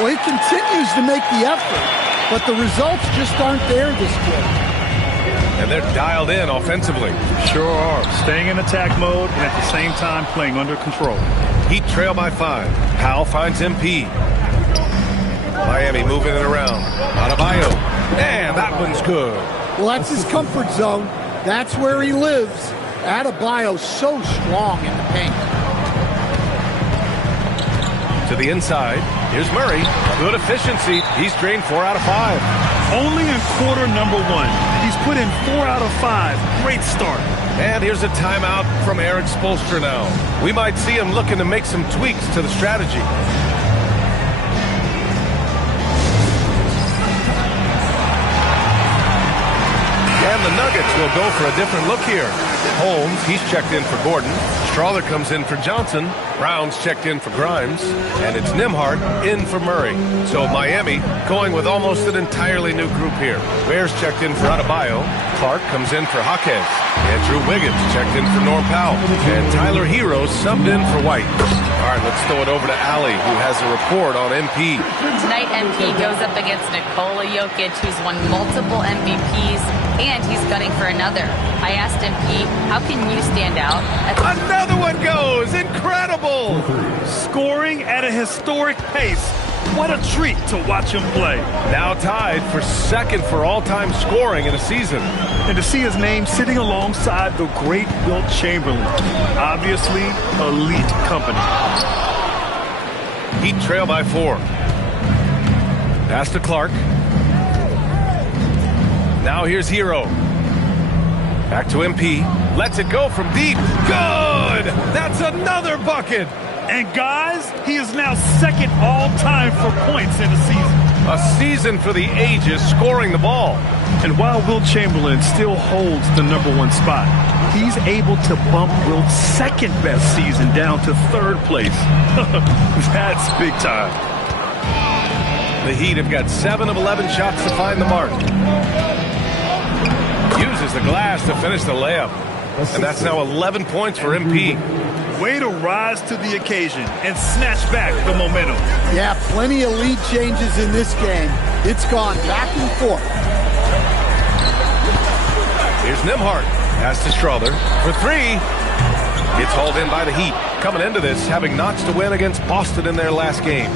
Well, he continues to make the effort, but the results just aren't there this game. And they're dialed in offensively. Sure are. Staying in attack mode and at the same time playing under control. Heat trail by 5. Powell finds MP. Miami moving it around. Adebayo. And that one's good. Well, that's his comfort zone. That's where he lives. Adebayo's so strong in the paint. To the inside. Here's Murray. Good efficiency. He's drained 4 out of 5. Only in quarter number 1. He's put in 4 out of 5. Great start. And here's a timeout from Eric Spoelstra now. We might see him looking to make some tweaks to the strategy. And the Nuggets will go for a different look here. Holmes, he's checked in for Gordon. Strawther comes in for Johnson. Brown's checked in for Grimes. And it's Nembhard in for Murray. So Miami going with almost an entirely new group here. Bears checked in for Adebayo. Clark comes in for Jaquez. Andrew Wiggins checked in for Norm Powell. And Tyler Hero subbed in for White. All right, let's throw it over to Allie, who has a report on MP. Tonight, MP goes up against Nikola Jokic, who's won multiple MVPs, and he's gunning for another. I asked MP, how can you stand out? Another one goes! Incredible! Scoring at a historic pace. What a treat to watch him play. Now tied for second for all-time scoring in a season. And to see his name sitting alongside the great Wilt Chamberlain. Obviously, elite company. Heat trail by 4. Pass to Clark. Now here's Hero. Back to MP. Lets it go from deep. Good! That's another bucket! And guys, he is now second all-time for points in the season. A season for the ages scoring the ball. And while Wilt Chamberlain still holds the #1 spot, he's able to bump Wilt's second best season down to 3rd place. That's big time. The Heat have got 7 of 11 shots to find the mark. Uses the glass to finish the layup. And that's now 11 points for MP. Way to rise to the occasion and snatch back the momentum. Yeah, plenty of lead changes in this game. It's gone back and forth. Here's Nembhard. Pass to Strawther for 3. Gets hauled in by the Heat. Coming into this, having notched a win against Boston in their last game.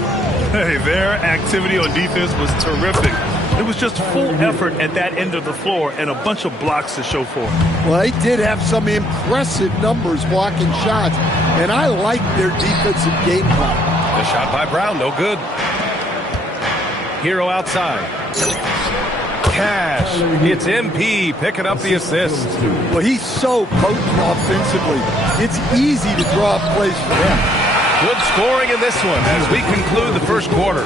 Hey, their activity on defense was terrific. It was just full effort at that end of the floor and a bunch of blocks to show for it. Well, they did have some impressive numbers blocking shots, and I like their defensive game plan. The shot by Brown, no good. Hero outside. Cash. It's MP picking up the assist. Well, he's so potent offensively. It's easy to draw up plays for him. Good scoring in this one as we conclude the first quarter.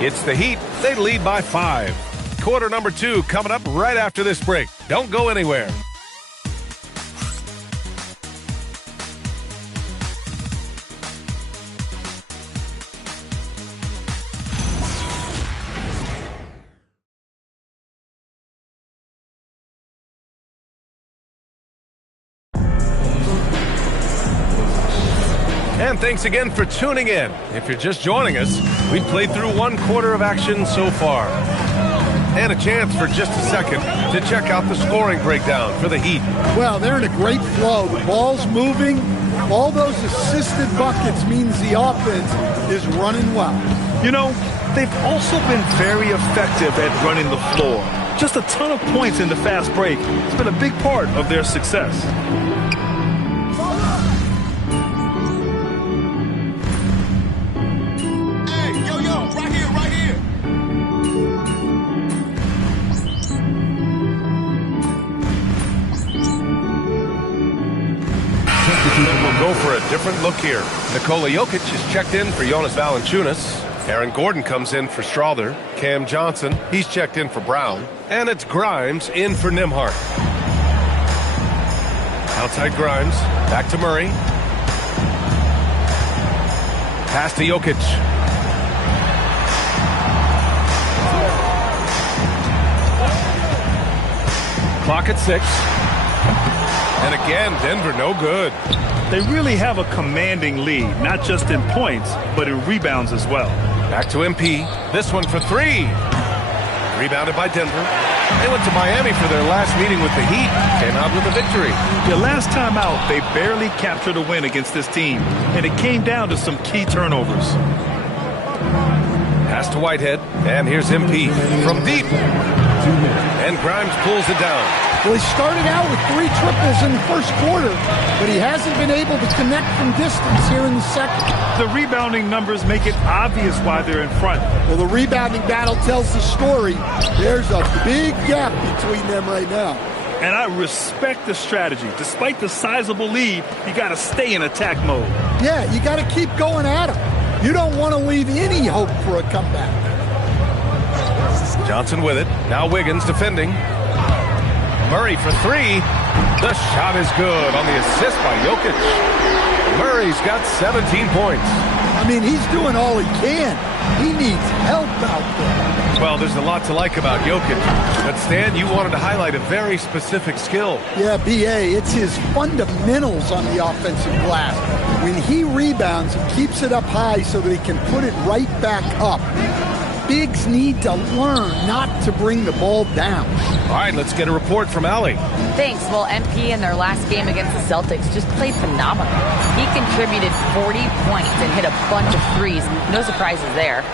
It's the Heat. They lead by 5. Quarter number 2 coming up right after this break. Don't go anywhere. And thanks again for tuning in. If you're just joining us, we've played through 1 quarter of action so far. And a chance for just a second to check out the scoring breakdown for the Heat. Well, they're in a great flow. The ball's moving. All those assisted buckets means the offense is running well. You know, they've also been very effective at running the floor. Just a ton of points in the fast break. It's been a big part of their success. We'll go for a different look here. Nikola Jokic is checked in for Jonas Valanciunas. Aaron Gordon comes in for Strawther. Cam Johnson, he's checked in for Brown. And it's Grimes in for Nembhard. Outside Grimes, back to Murray. Pass to Jokic. Clock at 6. And again, Denver no good. They really have a commanding lead, not just in points, but in rebounds as well. Back to MP. This one for three. Rebounded by Denver. They went to Miami for their last meeting with the Heat. Came out with a victory. The last time out, they barely captured a win against this team, and it came down to some key turnovers. Pass to Whitehead, and here's MP from deep. And Grimes pulls it down. Well, he started out with 3 triples in the first quarter, but he hasn't been able to connect from distance here in the second. The rebounding numbers make it obvious why they're in front. Well, the rebounding battle tells the story. There's a big gap between them right now. And I respect the strategy. Despite the sizable lead, you got to stay in attack mode. Yeah, you got to keep going at him. You don't want to leave any hope for a comeback. Johnson with it. Now Wiggins defending. Murray for three. The shot is good on the assist by Jokic. Murray's got 17 points. I mean, he's doing all he can. He needs help out there. Well, there's a lot to like about Jokic. But Stan, you wanted to highlight a very specific skill. Yeah, B.A., it's his fundamentals on the offensive glass. When he rebounds, he keeps it up high so that he can put it right back up. Bigs need to learn not to bring the ball down. All right, let's get a report from Allie. Thanks. Well, MP in their last game against the Celtics just played phenomenal. He contributed 40 points and hit a bunch of threes. No surprises there.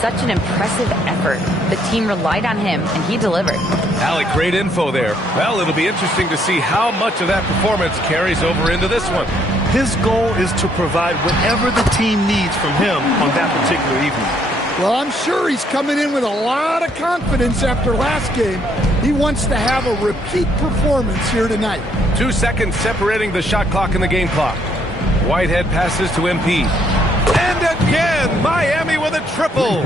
Such an impressive effort. The team relied on him, and he delivered. Allie, great info there. Well, it'll be interesting to see how much of that performance carries over into this one. His goal is to provide whatever the team needs from him on that particular evening. Well, I'm sure he's coming in with a lot of confidence after last game. He wants to have a repeat performance here tonight. 2 seconds separating the shot clock and the game clock. Whitehead passes to MP. And again, Miami with a triple.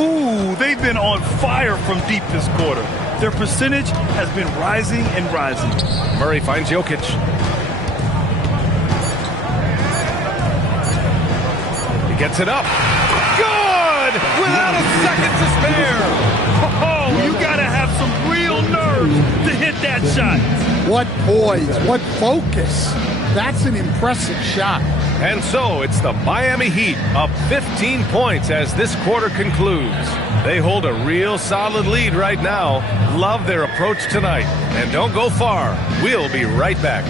Ooh, they've been on fire from deep this quarter. Their percentage has been rising and rising. Murray finds Jokic. He gets it up. Good! Without a second to spare. Oh, you gotta have some real nerve to hit that shot. What poise, what focus. That's an impressive shot. And so it's the Miami Heat up 15 points as this quarter concludes. They hold a real solid lead right now. Love their approach tonight. And don't go far. We'll be right back.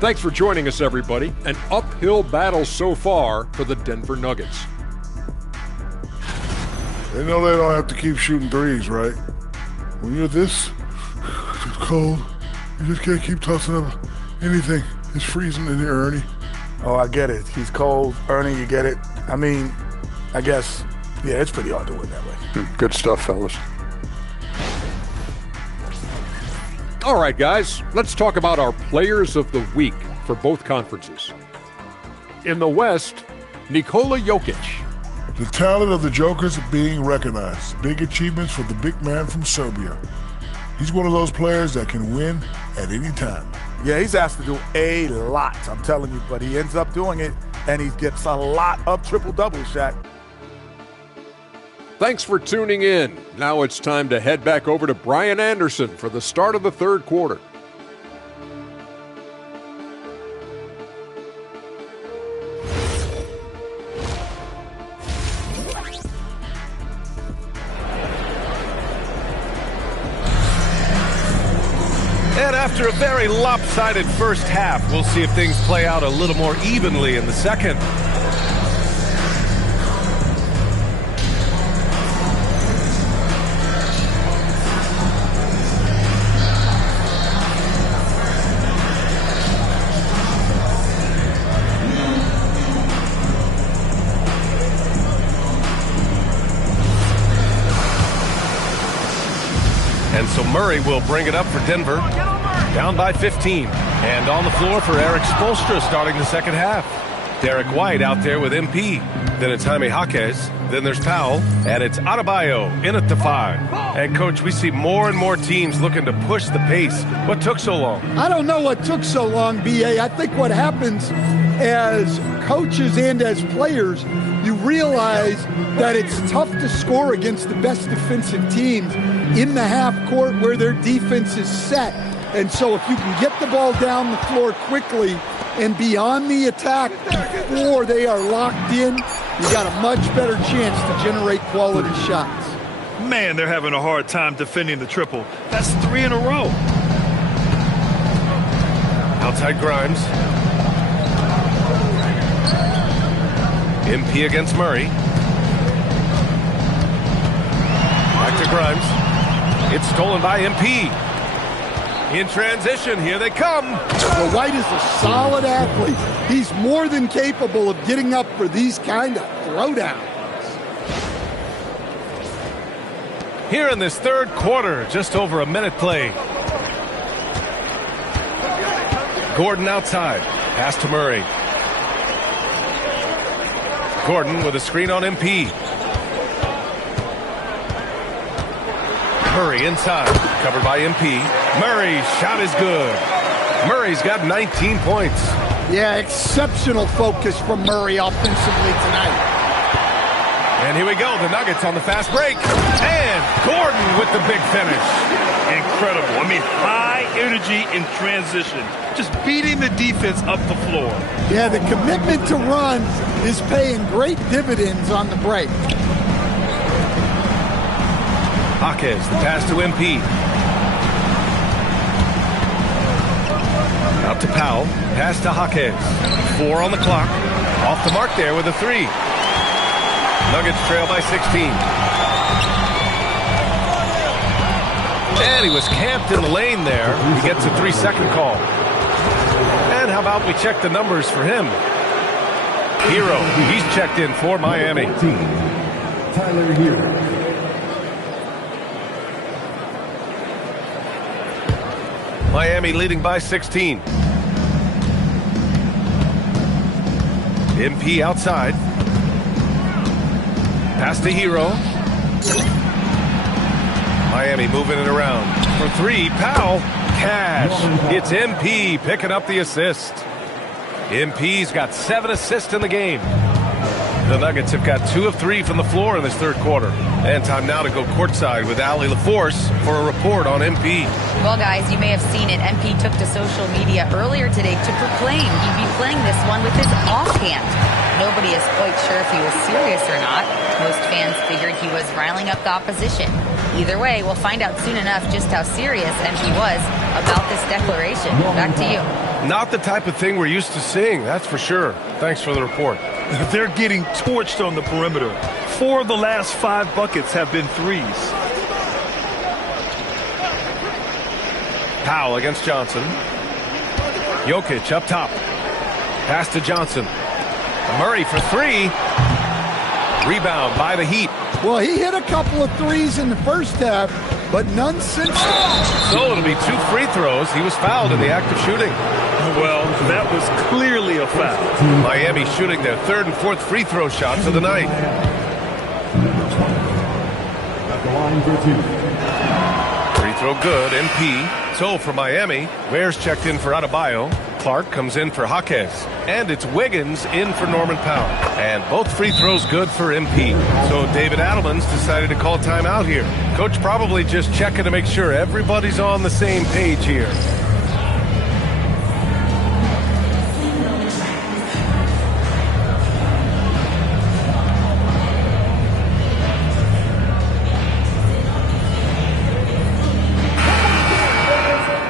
Thanks for joining us, everybody. An uphill battle so far for the Denver Nuggets. They know they don't have to keep shooting threes, right? When you're this cold, you just can't keep tossing up anything. It's freezing in here, Ernie. Oh, I get it. He's cold. Ernie, you get it. I mean, I guess, yeah, it's pretty hard to win that way. Good stuff, fellas. All right, guys, let's talk about our players of the week for both conferences. In the West, Nikola Jokic. The talent of the Jokers being recognized. Big achievements for the big man from Serbia. He's one of those players that can win at any time. Yeah, he's asked to do a lot, I'm telling you, but he ends up doing it, and he gets a lot of triple-doubles, Shaq. Thanks for tuning in. Now it's time to head back over to Brian Anderson for the start of the third quarter. And after a very lopsided first half, we'll see if things play out a little more evenly in the second. And so Murray will bring it up for Denver, down by 15. And on the floor for Eric Spoelstra starting the second half. Derek White out there with MP. Then it's Jaime Jaquez. Then there's Powell. And it's Adebayo in at the 5. And, Coach, we see more and more teams looking to push the pace. What took so long? I don't know what took so long, B.A. I think what happens as coaches and as players, you realize that it's tough to score against the best defensive teams in the half court where their defense is set. And so if you can get the ball down the floor quickly and beyond the attack before they are locked in, you got a much better chance to generate quality shots. Man, they're having a hard time defending the triple. That's 3 in a row. Outside Grimes. MP against Murray. Back to Grimes. It's stolen by MP. In transition, here they come. Well, White is a solid athlete. He's more than capable of getting up for these kind of throwdowns. Here in this third quarter, just over a minute played. Gordon outside. Pass to Murray. Gordon with a screen on MP. Murray inside. Covered by MP. Murray's shot is good. Murray's got 19 points. Yeah, exceptional focus from Murray offensively tonight. And here we go. The Nuggets on the fast break. And Gordon with the big finish. Incredible. I mean, high energy in transition. Just beating the defense up the floor. Yeah, the commitment to run is paying great dividends on the break. Jaquez, the pass to MP. Out to Powell. Pass to Jaquez. 4 on the clock. Off the mark there with a 3. Nuggets trail by 16. And he was camped in the lane there. He gets a 3-second call. And how about we check the numbers for him? Hero, he's checked in for Miami. Tyler Hero. Miami leading by 16. MP outside. Pass to Hero. Miami moving it around. For 3, Powell. Cash. It's MP picking up the assist. MP's got 7 assists in the game. The Nuggets have got 2 of 3 from the floor in this third quarter. And time now to go courtside with Allie LaForce for a report on MP. Well, guys, you may have seen it. MP took to social media earlier today to proclaim he'd be playing this one with his offhand. Nobody is quite sure if he was serious or not. Most fans figured he was riling up the opposition. Either way, we'll find out soon enough just how serious MP was about this declaration. Back to you. Not the type of thing we're used to seeing, that's for sure. Thanks for the report. They're getting torched on the perimeter. 4 of the last 5 buckets have been threes. Powell against Johnson. Jokic up top. Pass to Johnson. Murray for 3. Rebound by the Heat. Well, he hit a couple of threes in the first half, but none since then. So it'll be 2 free throws. He was fouled in the act of shooting. Well, that was clearly a foul. Miami shooting their 3rd and 4th free throw shots of the night. At the line for 2. Free throw good, MP. So for Miami, Ware's checked in for Adebayo. Clark comes in for Jaquez. And it's Wiggins in for Norman Powell. And both free throws good for MP. So David Adelman's decided to call timeout here. Coach probably just checking to make sure everybody's on the same page here.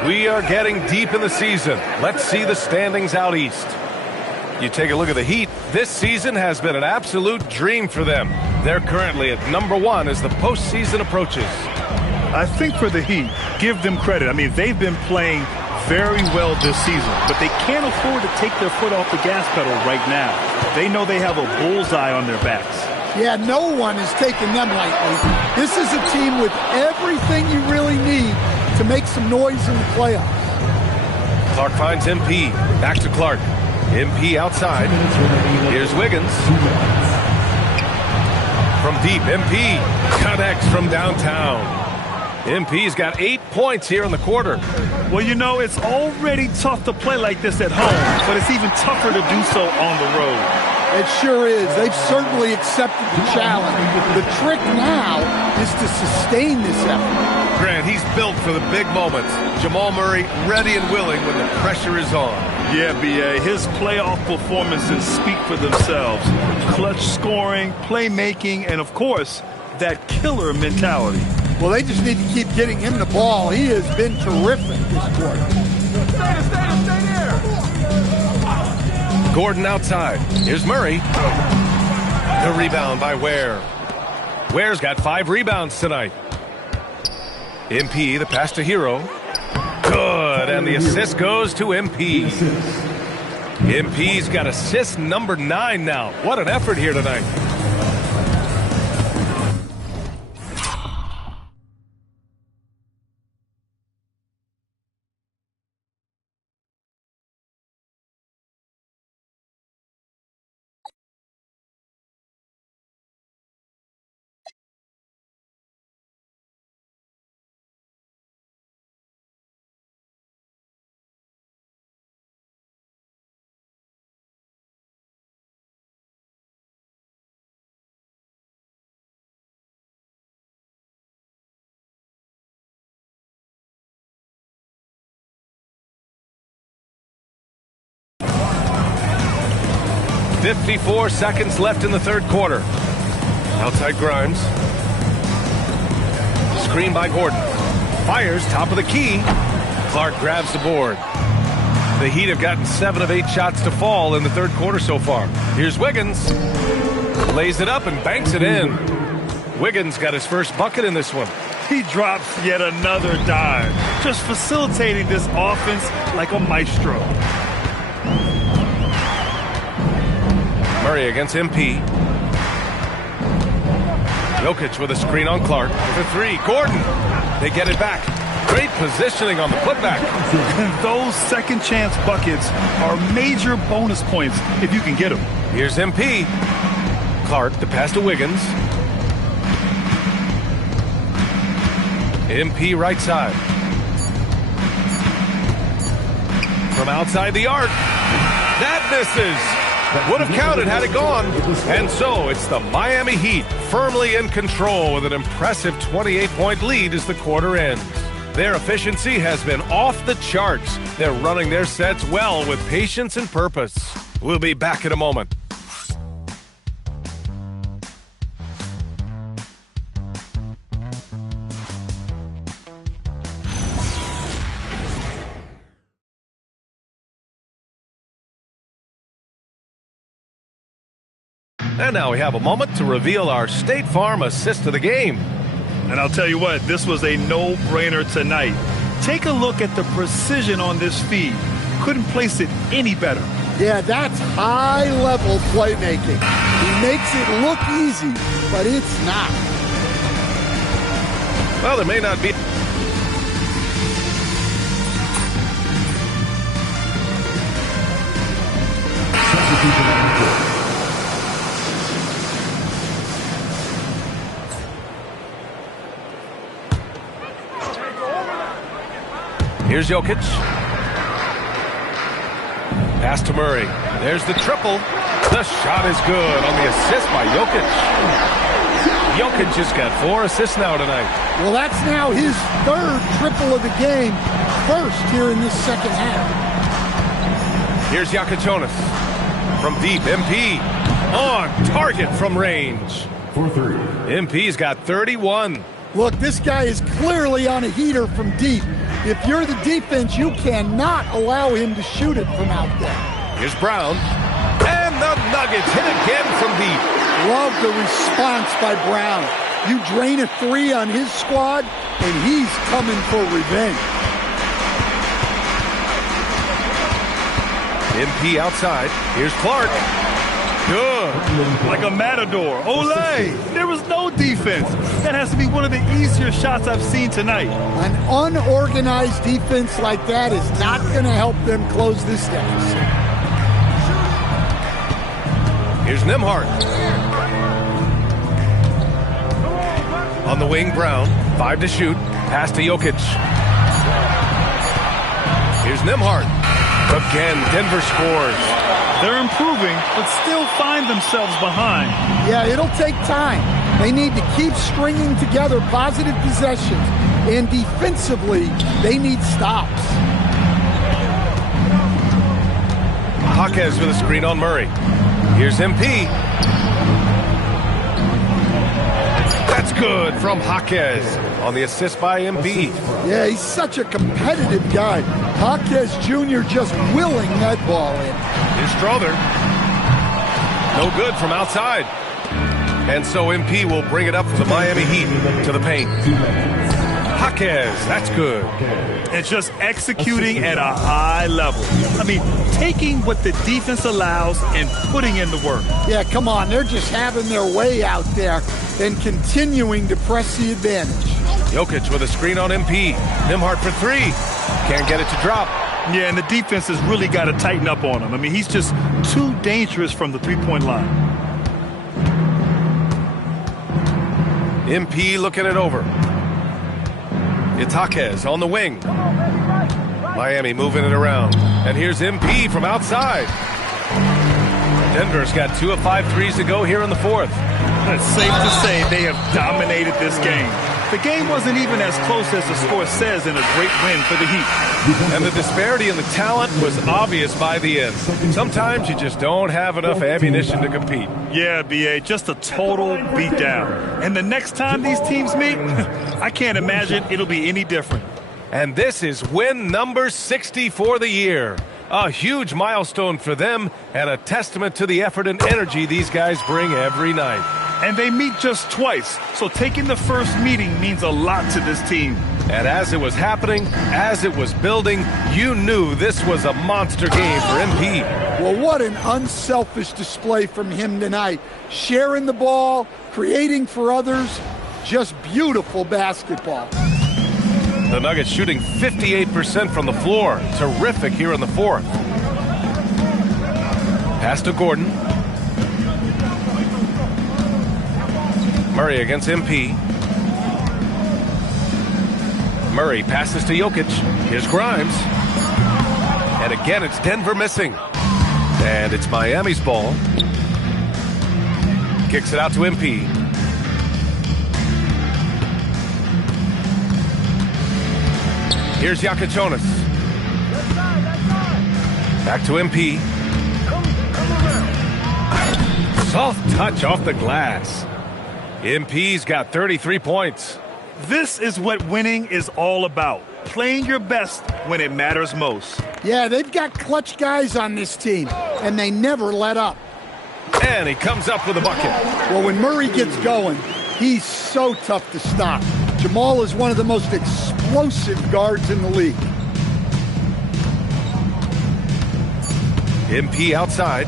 We are getting deep in the season. Let's see the standings out east. You take a look at the Heat. This season has been an absolute dream for them. They're currently at number 1 as the postseason approaches. I think for the Heat, give them credit. I mean, they've been playing very well this season, but they can't afford to take their foot off the gas pedal right now. They know they have a bullseye on their backs. Yeah, no one is taking them lightly. This is a team with everything you really need to make some noise in the playoffs. Clark finds MP. Back to Clark. MP outside. Here's Wiggins. From deep, MP connects from downtown. MP's got 8 points here in the quarter. Well, you know, it's already tough to play like this at home, but it's even tougher to do so on the road. It sure is. They've certainly accepted the challenge. The trick now is to sustain this effort. Grant, he's built for the big moments. Jamal Murray ready and willing when the pressure is on. Yeah, B.A., his playoff performances speak for themselves. Clutch scoring, playmaking, and, of course, that killer mentality. Well, they just need to keep getting him the ball. He has been terrific this quarter. Stay there. Gordon outside. Here's Murray. The rebound by Ware. Ware's got 5 rebounds tonight. MP, the pass to Hero. Good, and the assist goes to MP. MP's got assist number 9 now. What an effort here tonight. .54 seconds left in the third quarter. Outside Grimes. Screen by Gordon. Fires top of the key. Clark grabs the board. The Heat have gotten 7 of 8 shots to fall in the third quarter so far. Here's Wiggins. Lays it up and banks it in. Wiggins got his first bucket in this one. He drops yet another dime, just facilitating this offense like a maestro. Murray against MP. Jokic with a screen on Clark. For 3. Gordon. They get it back. Great positioning on the putback. Those second chance buckets are major bonus points if you can get them. Here's MP. Clark, the pass to Wiggins. MP right side. From outside the arc. That misses. Would have counted had it gone. And so it's the Miami Heat firmly in control with an impressive 28-point lead as the quarter ends. Their efficiency has been off the charts. They're running their sets well with patience and purpose. We'll be back in a moment. And now we have a moment to reveal our State Farm assist of the game. And I'll tell you what, this was a no-brainer tonight. Take a look at the precision on this feed. Couldn't place it any better. Yeah, that's high-level playmaking. He makes it look easy, but it's not. Well, there may not be. Here's Jokic. Pass to Murray. There's the triple. The shot is good on the assist by Jokic. Jokic just got 4 assists now tonight. Well, that's now his 3rd triple of the game. First here in this second half. Here's Jokic. From deep, MP. On target from range. For 3. MP's got 31. Look, this guy is clearly on a heater from deep. If you're the defense, you cannot allow him to shoot it from out there. Here's Brown. And the Nuggets hit again from deep. Love the response by Brown. You drain a 3 on his squad, and he's coming for revenge. MP outside. Here's Clark. Good. Like a matador. Olay! There was no defense. That has to be one of the easier shots I've seen tonight. An unorganized defense like that is not going to help them close this deficit. Here's Nembhard. On the wing, Brown. 5 to shoot. Pass to Jokic. Here's Nembhard. Again, Denver scores. They're improving, but still find themselves behind. Yeah, it'll take time. They need to keep stringing together positive possessions. And defensively, they need stops. Jaquez with a screen on Murray. Here's MP. That's good from Jaquez on the assist by MP. Yeah, he's such a competitive guy. Jaquez Jr. just willing that ball in. Here's Strother. No good from outside. And so MP will bring it up for the Miami Heat to the paint. Jaquez, that's good. And just executing at a high level. I mean, taking what the defense allows and putting in the work. Yeah, come on. They're just having their way out there and continuing to press the advantage. Jokic with a screen on MP. Nembhard for 3. Can't get it to drop. Yeah, and the defense has really got to tighten up on him. I mean, he's just too dangerous from the three-point line. MP looking it over. It's Jaquez on the wing. Miami moving it around. And here's MP from outside. Denver's got 2 of 5 threes to go here in the 4th. It's safe to say they have dominated this game. The game wasn't even as close as the score says in a great win for the Heat. And the disparity in the talent was obvious by the end. Sometimes you just don't have enough ammunition to compete. Yeah, B.A., just a total beatdown. And the next time these teams meet, I can't imagine it'll be any different. And this is win number 60 for the year. A huge milestone for them and a testament to the effort and energy these guys bring every night. And they meet just twice, so taking the first meeting means a lot to this team. And as it was happening, as it was building, you knew this was a monster game for MP. Well, what an unselfish display from him tonight. Sharing the ball, creating for others, just beautiful basketball. The Nuggets shooting 58% from the floor. Terrific here in the 4th. Pass to Gordon. Murray against MP. Murray passes to Jokic. Here's Grimes. And again, it's Denver missing. And it's Miami's ball. Kicks it out to MP. Here's Jokic. Back to MP. Soft touch off the glass. MP's got 33 points. This is what winning is all about. Playing your best when it matters most. Yeah, they've got clutch guys on this team, and they never let up. And he comes up with a bucket. Well, when Murray gets going, he's so tough to stop. Jamal is one of the most explosive guards in the league. MP outside.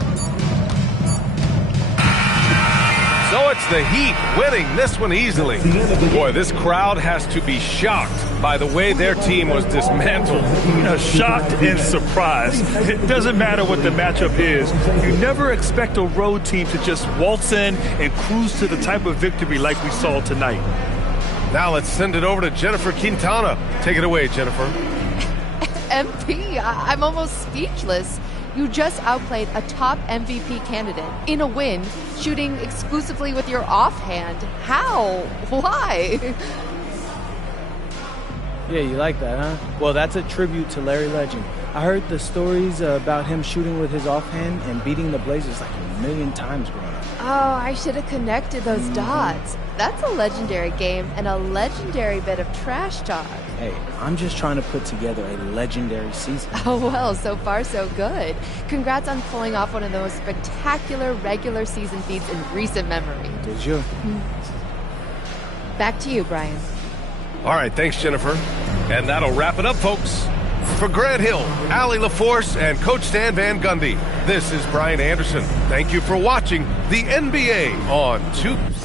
So it's the Heat winning this one easily. Boy, this crowd has to be shocked by the way their team was dismantled. You know, shocked and surprised. It doesn't matter what the matchup is. You never expect a road team to just waltz in and cruise to the type of victory like we saw tonight. Now let's send it over to Jennifer Quintana. Take it away, Jennifer. MP, I'm almost speechless. You just outplayed a top MVP candidate in a win, shooting exclusively with your offhand. How? Why? Yeah, you like that, huh? Well, that's a tribute to Larry Legend. I heard the stories about him shooting with his offhand and beating the Blazers like a million times growing up. Oh, I should have connected those dots. That's a legendary game and a legendary bit of trash talk. Hey, I'm just trying to put together a legendary season. Oh, well, so far so good. Congrats on pulling off one of the most spectacular regular season feats in recent memory. Did you? Back to you, Brian. All right, thanks, Jennifer. And that'll wrap it up, folks. For Grant Hill, Allie LaForce, and Coach Stan Van Gundy, this is Brian Anderson. Thank you for watching the NBA on 2K.